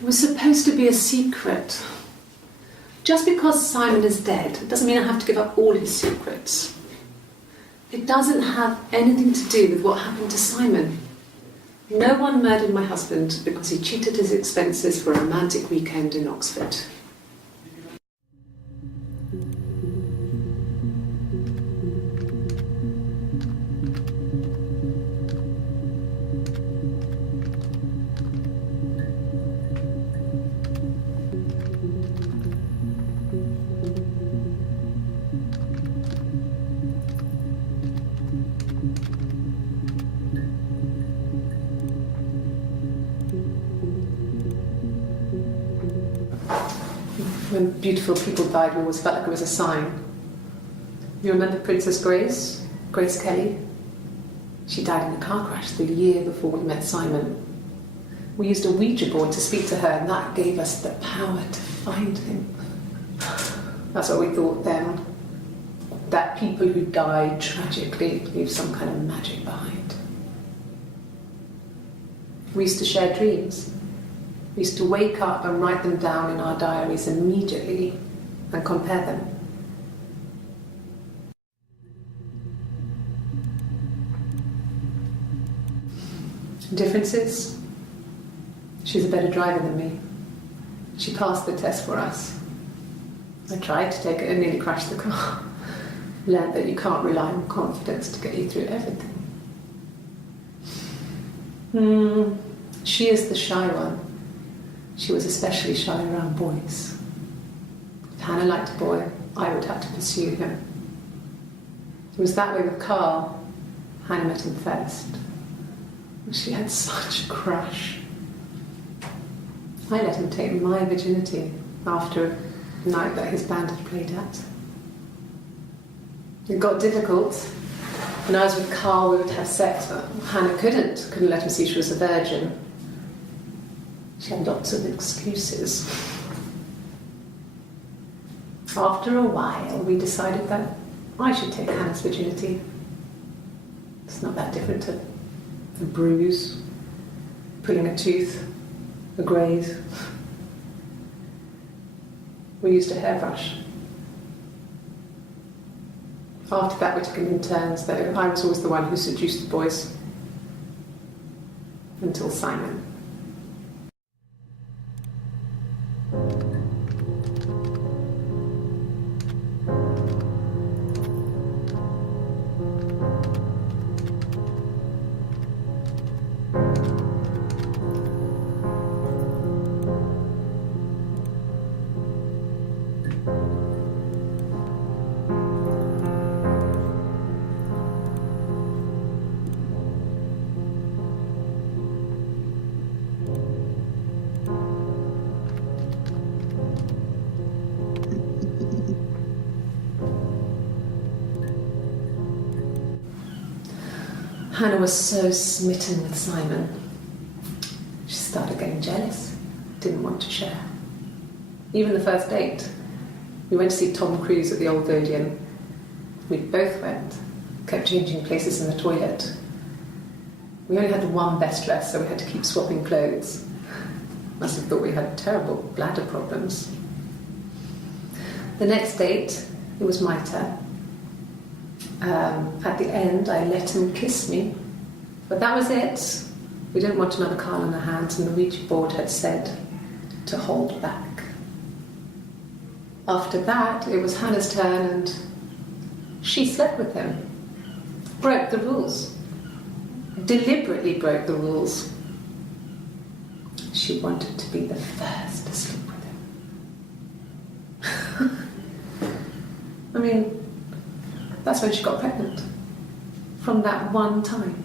It was supposed to be a secret. Just because Simon is dead doesn't mean I have to give up all his secrets. It doesn't have anything to do with what happened to Simon. No one murdered my husband because he cheated his expenses for a romantic weekend in Oxford. When beautiful people died, we always felt like it was a sign. You remember Princess Grace? Grace Kelly? She died in a car crash the year before we met Simon. We used a Ouija board to speak to her, and that gave us the power to find him. That's what we thought then. That people who died tragically leave some kind of magic behind. We used to share dreams. We used to wake up and write them down in our diaries immediately and compare them. Differences? She's a better driver than me. She passed the test for us. I tried to take it and nearly crashed the car. Learned that you can't rely on confidence to get you through everything. She is the shy one. She was especially shy around boys. If Hannah liked a boy, I would have to pursue him. It was that way with Carl. Hannah met him first. She had such a crush. I let him take my virginity after a night that his band had played at. It got difficult. When I was with Carl, we would have sex, but Hannah couldn't let him see she was a virgin. She had lots of excuses. After a while, we decided that I should take Hannah's virginity. It's not that different to a bruise, pulling a tooth, a graze. We used a hairbrush. After that, we took it in turns, though. I was always the one who seduced the boys. Until Simon. Hannah was so smitten with Simon. She started getting jealous, didn't want to share. Even the first date, we went to see Tom Cruise at the Old Odeon. We both went, kept changing places in the toilet. We only had one best dress, so we had to keep swapping clothes. Must have thought we had terrible bladder problems. The next date, it was my turn. At the end, I let him kiss me, but that was it. We didn't want another Carl in our hands, and the Ouija board had said to hold back. After that, it was Hannah's turn, and she slept with him. Broke the rules. Deliberately broke the rules. She wanted to be the first to sleep with him. I mean, That's when she got pregnant. From that one time.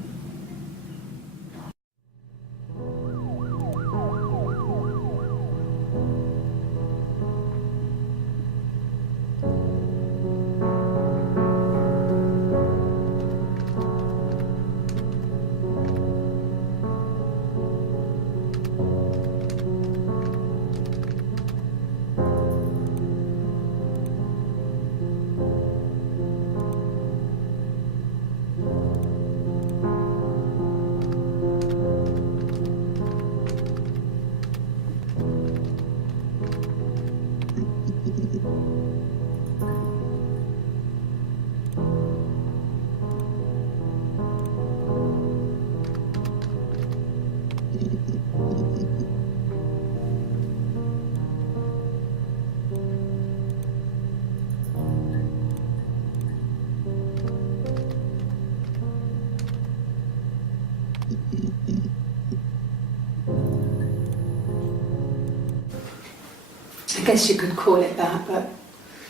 I guess you could call it that, but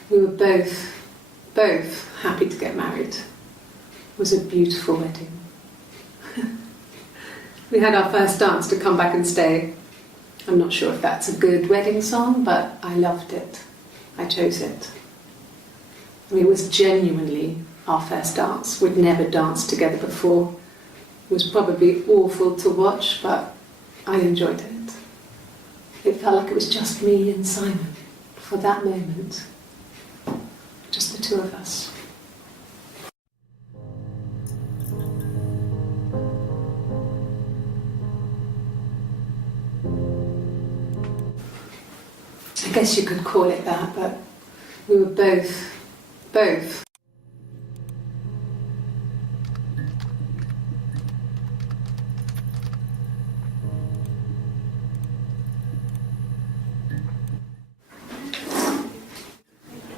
we were both happy to get married. It was a beautiful wedding. We had our first dance to Come Back and Stay. I'm not sure if that's a good wedding song, but I loved it. I chose it. I mean, it was genuinely our first dance. We'd never danced together before. It was probably awful to watch, but I enjoyed it. It felt like it was just me and Simon for that moment. Just the two of us. I guess you could call it that, but we were both.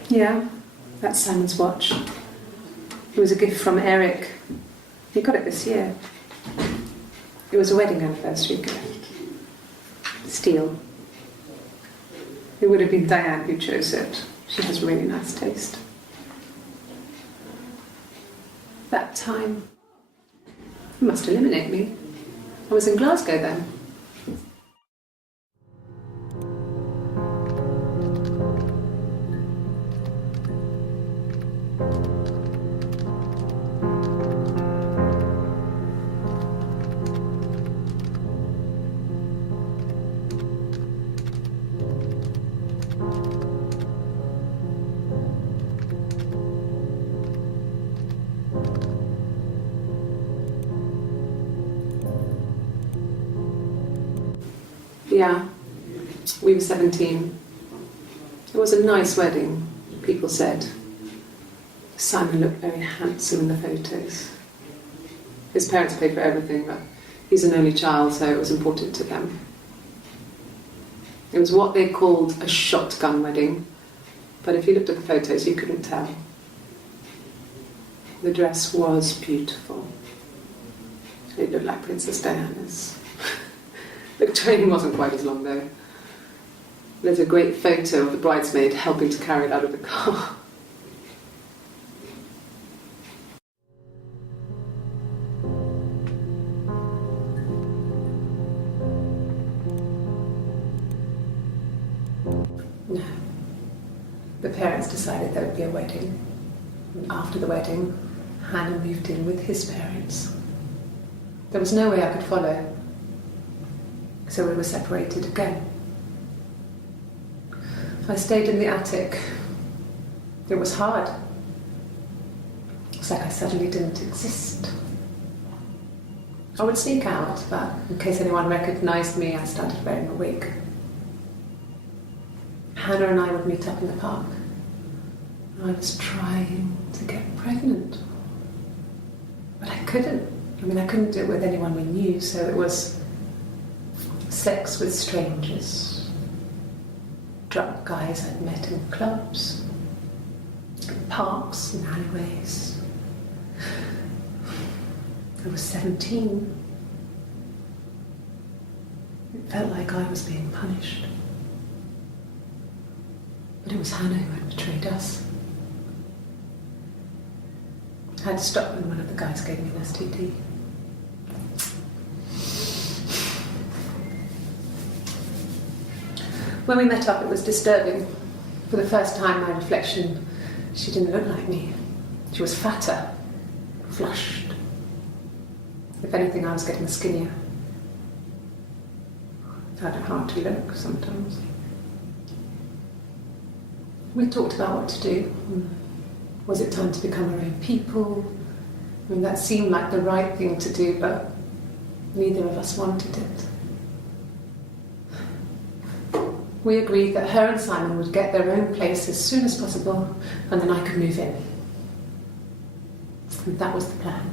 Yeah, that's Simon's watch. It was a gift from Eric. He got it this year. It was a wedding anniversary gift. Steel. It would have been Diane who chose it. She has really nice taste. That time, you must eliminate me. I was in Glasgow then. Yeah, we were 17. It was a nice wedding, people said. Simon looked very handsome in the photos. His parents paid for everything, but he's an only child, so it was important to them. It was what they called a shotgun wedding, but if you looked at the photos, you couldn't tell. The dress was beautiful. It looked like Princess Diana's. The train wasn't quite as long though. There's a great photo of the bridesmaid helping to carry it out of the car. No. The parents decided there would be a wedding. And after the wedding, Hannah moved in with his parents. There was no way I could follow. So we were separated again. I stayed in the attic. It was hard. It's like I suddenly didn't exist. I would sneak out, but in case anyone recognised me, I started wearing a wig. Hannah and I would meet up in the park. I was trying to get pregnant. But I couldn't. I mean, I couldn't do it with anyone we knew, so it was sex with strangers, drunk guys I'd met in clubs, parks and alleyways. I was 17. It felt like I was being punished. But it was Hannah who had betrayed us. I had to stop when one of the guys gave me an STD. When we met up, it was disturbing. For the first time, my reflection, she didn't look like me. She was fatter, flushed. If anything, I was getting skinnier. I found it hard to look sometimes. We talked about what to do. Was it time to become our own people? I mean, that seemed like the right thing to do, but neither of us wanted it. We agreed that her and Simon would get their own place as soon as possible, and then I could move in. And that was the plan.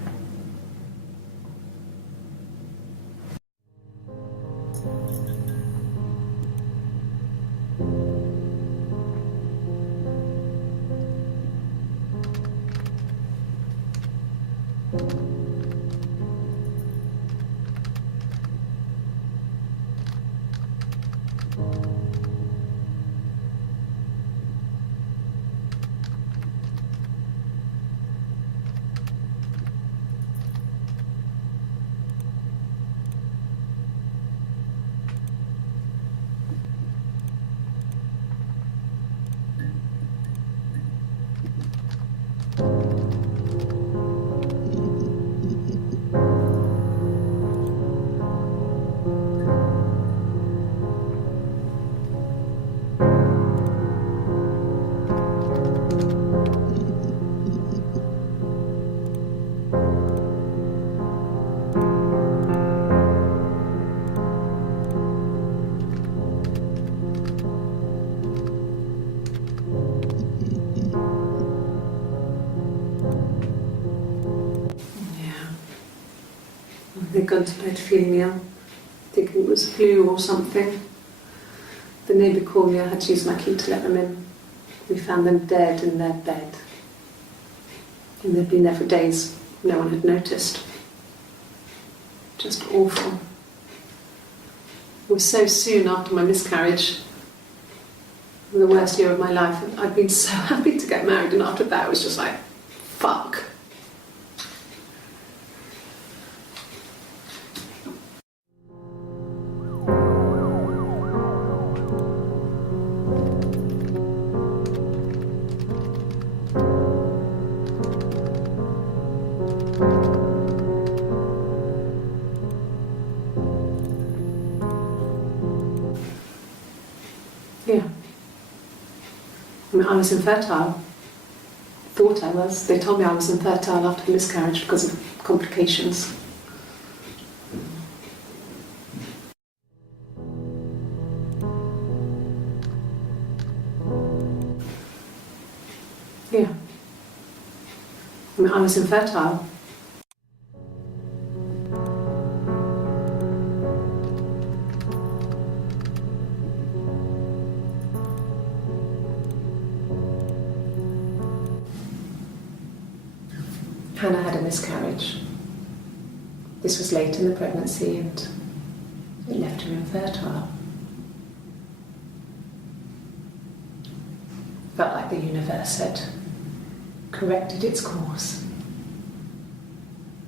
They'd gone to bed feeling ill, thinking it was flu or something. The neighbour called me, I had to use my key to let them in. We found them dead in their bed. And they'd been there for days. No one had noticed. Just awful. It was so soon after my miscarriage, the worst year of my life. I'd been so happy to get married, and after that it was just like, fuck. Yeah. I mean, I was infertile. Thought I was. They told me I was infertile after the miscarriage because of complications. Yeah. I mean, I was infertile. Hannah had a miscarriage. This was late in the pregnancy and it left her infertile. Felt like the universe had corrected its course.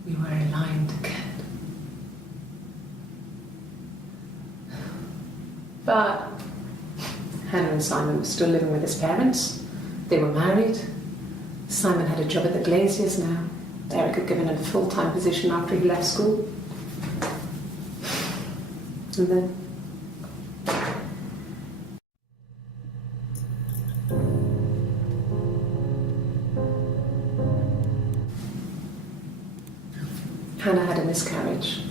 We were aligned again. But Hannah and Simon were still living with his parents. They were married. Simon had a job at the Glaziers now. Eric had given him a full-time position after he left school. And then Hannah had a miscarriage.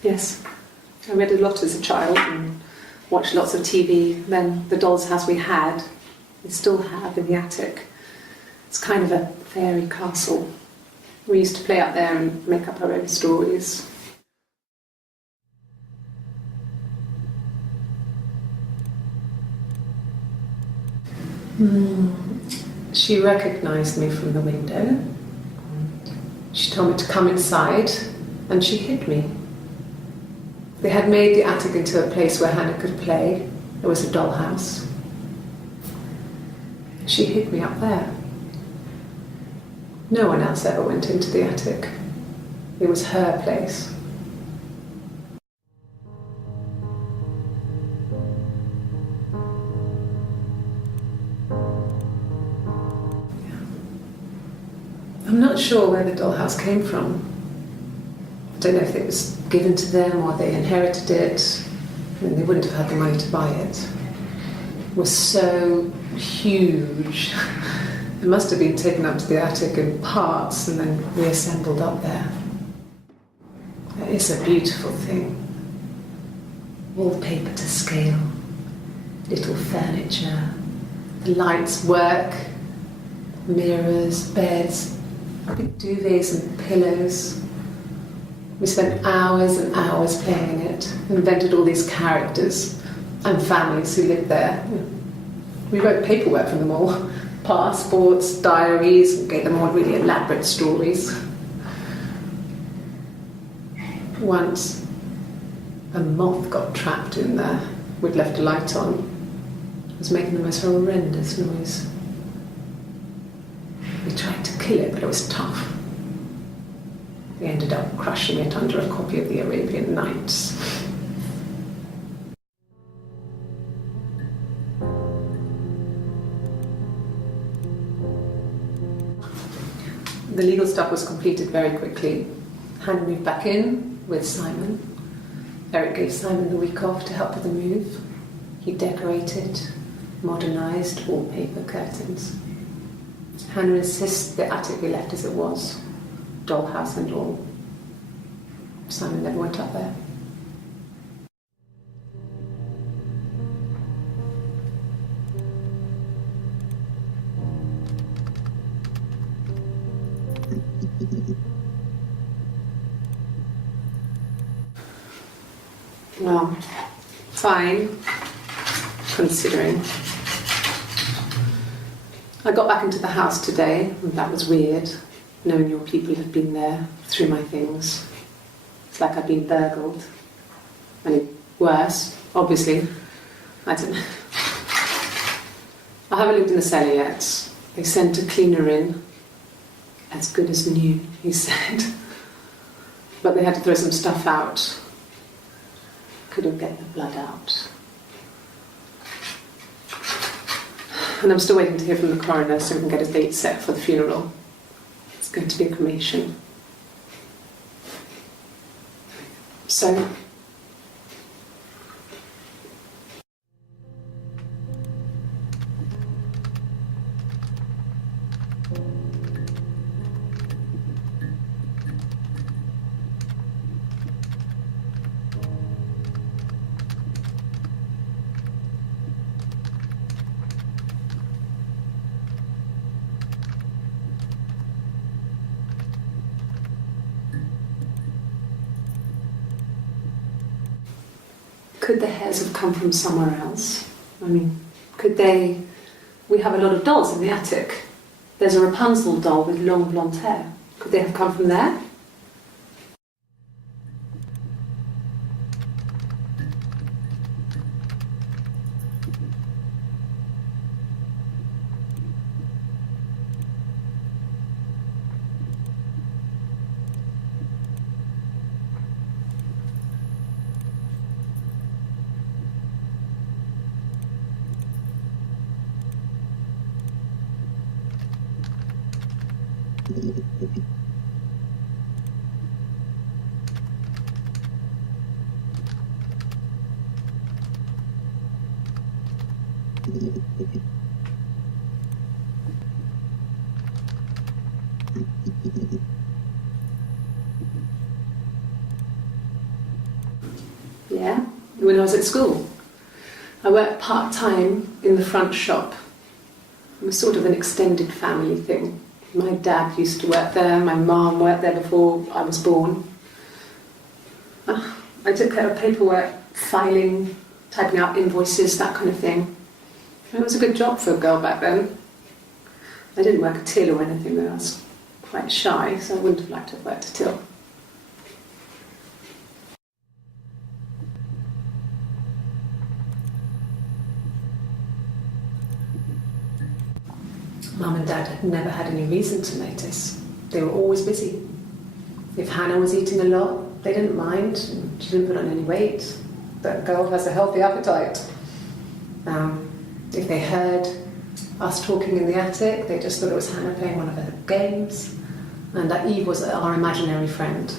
Yes, I read a lot as a child and watched lots of TV. Then the doll's house we had, we still have in the attic. It's kind of a fairy castle. We used to play out there and make up our own stories. She recognised me from the window. She told me to come inside and she hid me. They had made the attic into a place where Hannah could play. There was a dollhouse. She hid me up there. No one else ever went into the attic. It was her place. I'm not sure where the dollhouse came from. I don't know if it was given to them or they inherited it. I mean, they wouldn't have had the money to buy it. It was so huge. It must have been taken up to the attic in parts and then reassembled up there. It's a beautiful thing. Wallpaper to scale, little furniture, the lights work, mirrors, beds, big duvets and pillows. We spent hours and hours playing in it, invented all these characters and families who lived there. We wrote paperwork for them all, passports, diaries, and gave them all really elaborate stories. Once, a moth got trapped in there. We'd left a light on. It was making the most horrendous noise. We tried to kill it, but it was tough. We ended up crushing it under a copy of the Arabian Nights. The legal stuff was completed very quickly. Hannah moved back in with Simon. Eric gave Simon the week off to help with the move. He decorated, modernised wallpaper, curtains. Hannah insists the attic be left as it was. Dollhouse and all. Simon never went up there. Well, fine, considering. I got back into the house today, and that was weird. Knowing your people have been there through my things. It's like I've been burgled. I mean, worse, obviously. I don't know. I haven't lived in the cellar yet. They sent a cleaner in. As good as new, he said. But they had to throw some stuff out. Couldn't get the blood out. And I'm still waiting to hear from the coroner so we can get a date set for the funeral. It's going to be a cremation. So, could the hairs have come from somewhere else? I mean, could they... We have a lot of dolls in the attic. There's a Rapunzel doll with long blonde hair. Could they have come from there? Yeah, when I was at school. I worked part-time in the front shop. It was sort of an extended family thing. My dad used to work there, my mum worked there before I was born. I took care of paperwork, filing, typing out invoices, that kind of thing. It was a good job for a girl back then. I didn't work a till or anything though. I was quite shy, so I wouldn't have liked to have worked a till. Mum and Dad had never had any reason to notice. They were always busy. If Hannah was eating a lot, they didn't mind. She didn't put on any weight. That girl has a healthy appetite. If they heard us talking in the attic, they just thought it was Hannah playing one of her games, and that Eve was our imaginary friend.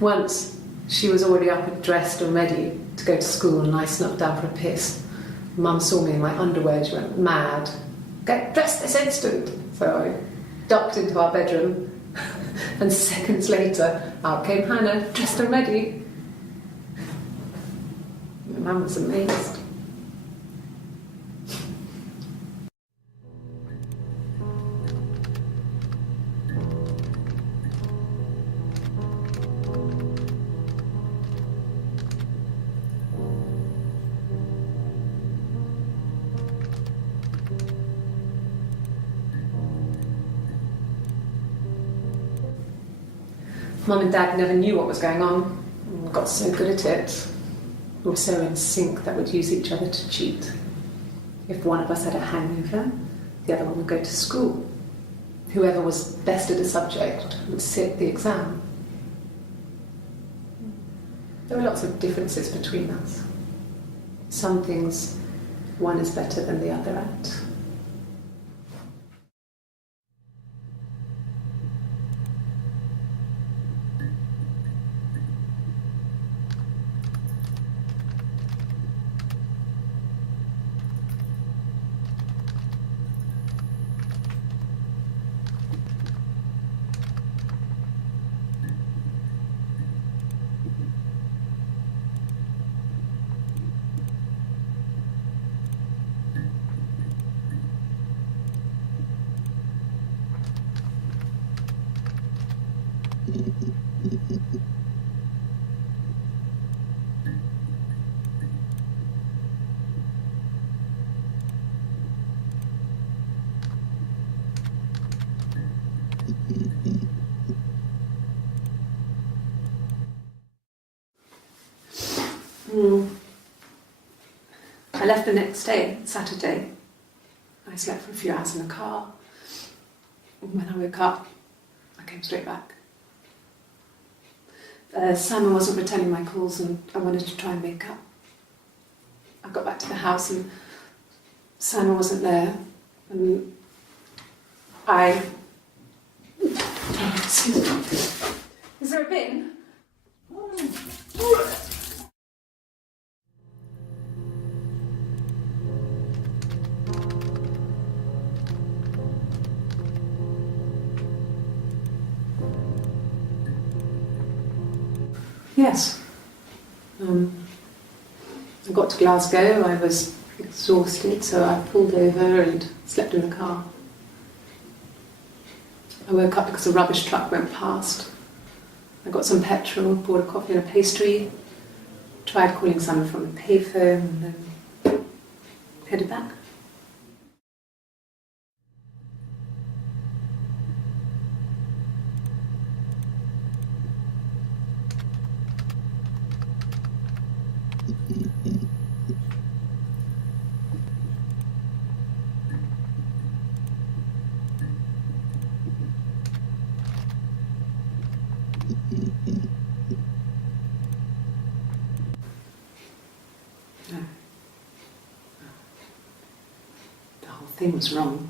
Once, she was already up and dressed and ready to go to school, and I snuck down for a piss. Mum saw me in my underwear, she went mad. Get dressed this instant! So I ducked into our bedroom, and seconds later, out came Hannah, dressed and ready. My mum was amazed. Mum and Dad never knew what was going on. We got so good at it. We were so in sync that we'd use each other to cheat. If one of us had a hangover, the other one would go to school. Whoever was best at a subject would sit the exam. There were lots of differences between us. Some things one is better than the other at. I left the next day, Saturday. I slept for a few hours in the car. And when I woke up, I came straight back. Simon wasn't returning my calls and I wanted to try and make up. I got back to the house and Simon wasn't there. And I... Is there a bin? Yes. I got to Glasgow, I was exhausted, so I pulled over and slept in the car. I woke up because a rubbish truck went past. I got some petrol, bought a coffee and a pastry, tried calling someone from the payphone, and then headed back. No. The whole thing was wrong.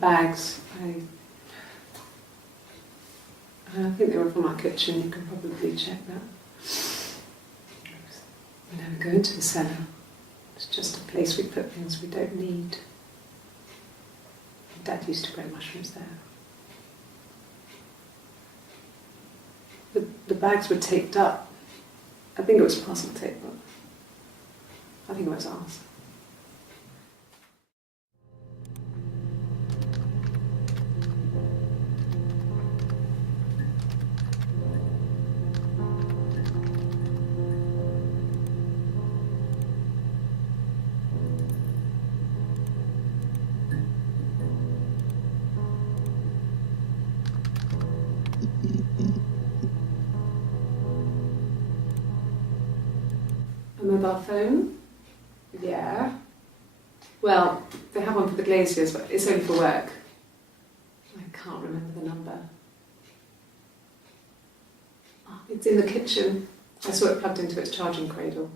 bags, I think they were from our kitchen, you can probably check that. We never go into the cellar. It's just a place we put things we don't need. Dad used to grow mushrooms there. The bags were taped up. I think it was parcel tape, but I think it was ours. A mobile phone? Yeah. Well, they have one for the glaziers, but it's only for work. I can't remember the number. Oh, it's in the kitchen. I saw it plugged into its charging cradle.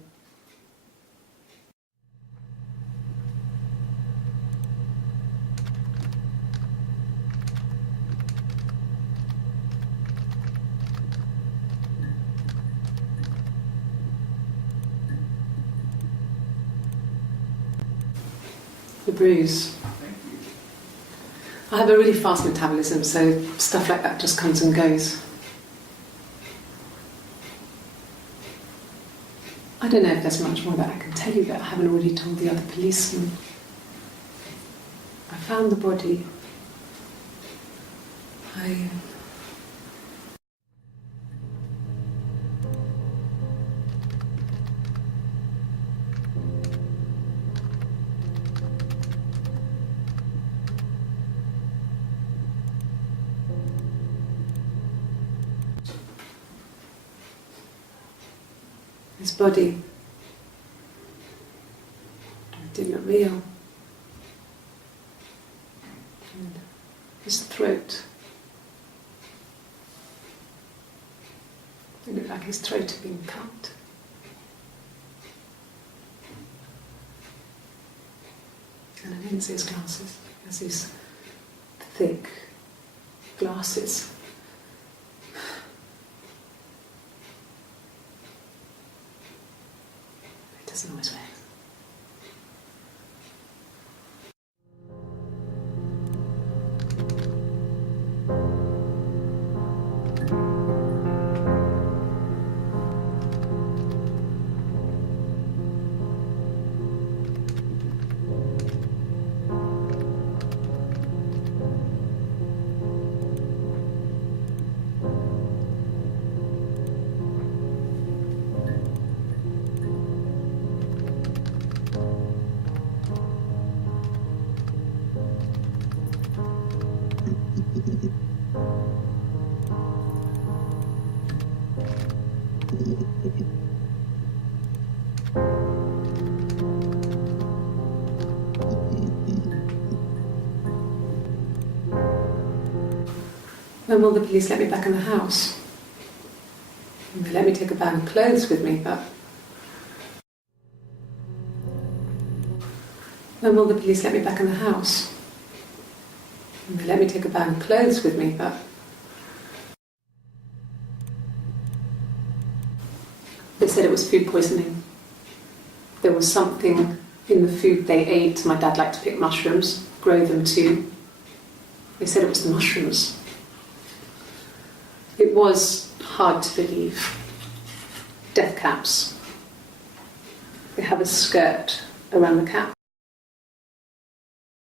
The bruise. I have a really fast metabolism, so stuff like that just comes and goes. I don't know if there's much more that I can tell you that I haven't already told the other policemen. I found the body. His body did not real. And his throat. It looked like his throat had been cut. And I didn't see his glasses. He has these thick glasses. Doesn't always wear. When will the police let me back in the house? They let me take a bag of clothes with me, but... When will the police let me back in the house? They let me take a bag of clothes with me, but... They said it was food poisoning. There was something in the food they ate. My dad liked to pick mushrooms, grow them too. They said it was the mushrooms. It was hard to believe. Death caps. They have a skirt around the cap.